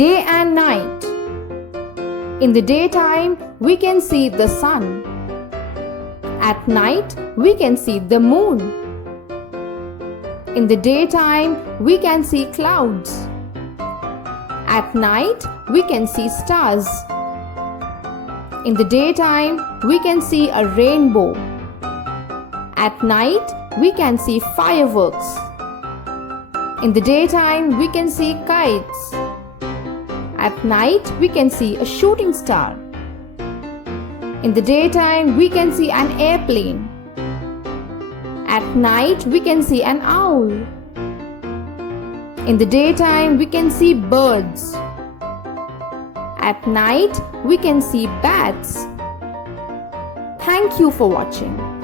Day and night. In the daytime, we can see the sun. At night, we can see the moon. In the daytime, we can see clouds. At night, we can see stars. In the daytime, we can see a rainbow. At night, we can see fireworks. In the daytime, we can see kites. At night, we can see a shooting star. In the daytime, we can see an airplane. At night, we can see an owl. In the daytime, we can see birds. At night, we can see bats. Thank you for watching.